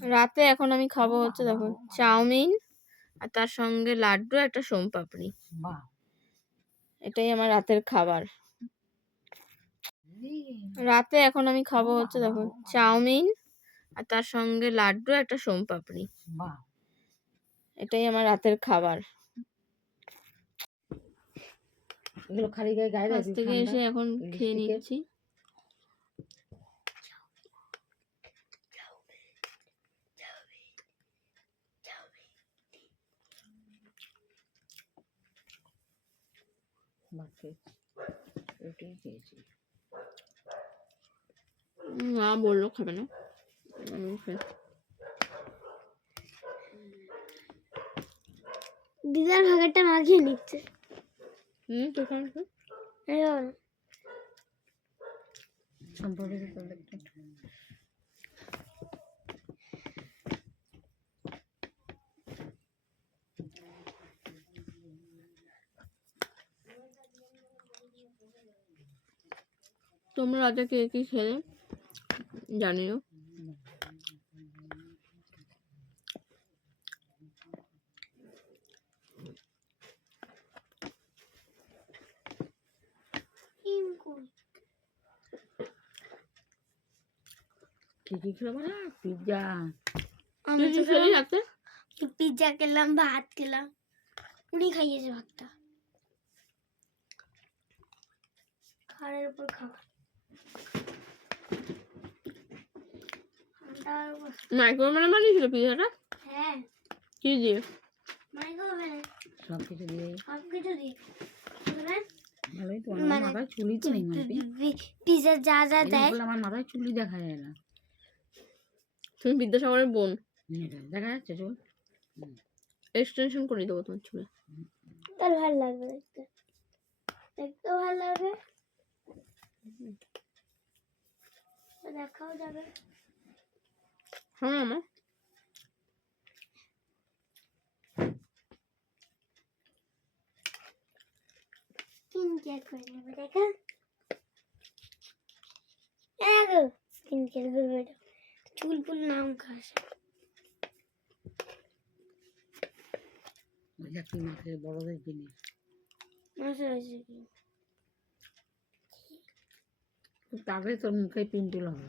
রাতে এখন আমি খাবো হচ্ছে দেখো চাউমিন আর তার সঙ্গে লাড্ডু একটা সোমপাপড়ি। এটাই আমার রাতের খাবার। রাতে এখন আমি খাবো হচ্ছে দেখো চাউমিন আর তার সঙ্গে লাড্ডু একটা সোমপাপড়ি। এটাই আমার রাতের খাবার। এগুলো খালি গায়ে গায়ে কাছ থেকে এসে এখন খেয়ে নিচ্ছি। মা বললো খাবে না, দিদার ভাগেরটা মাখিয়ে নিচ্ছে। তোমরা রাতে কে কি খেলে জানিও। কি খেলাম না পিৎজা। আমি তো খেলি রাতে পিৎজা খেলাম, ভাত খেলাম, উনি খাইয়েছে ভাতটা। খাবারের উপর খাবার। মাইক্রোওভেনে বানিয়েছিল পিৎজাটা? হ্যাঁ। কি দিয়ে? মাইক্রোওভেনে সব কিছু দিয়ে। ভালোই তো, আমার মাথায় চুলই তো নেই। পিৎজা যা যা দেয় আমার মাথায় চুলই দেখা যায় না। তুমি বিদ্যাসাগরের বোন, দেখা যাচ্ছে চুল? এক্সটেনশন করে দেবো তোমার চুলে। তার ভালো লাগবে দেখতে, দেখতেও ভালো লাগবে, দেখাও যাবে। হ্যাঁ আমার স্কিন কেয়ার করে নেবে, দেখা স্কিন কেয়ার করবে, চুল ফুল নাম খাস। বড়দের জিনিস তারপরে তোর মুখে পিন্টুল হবে।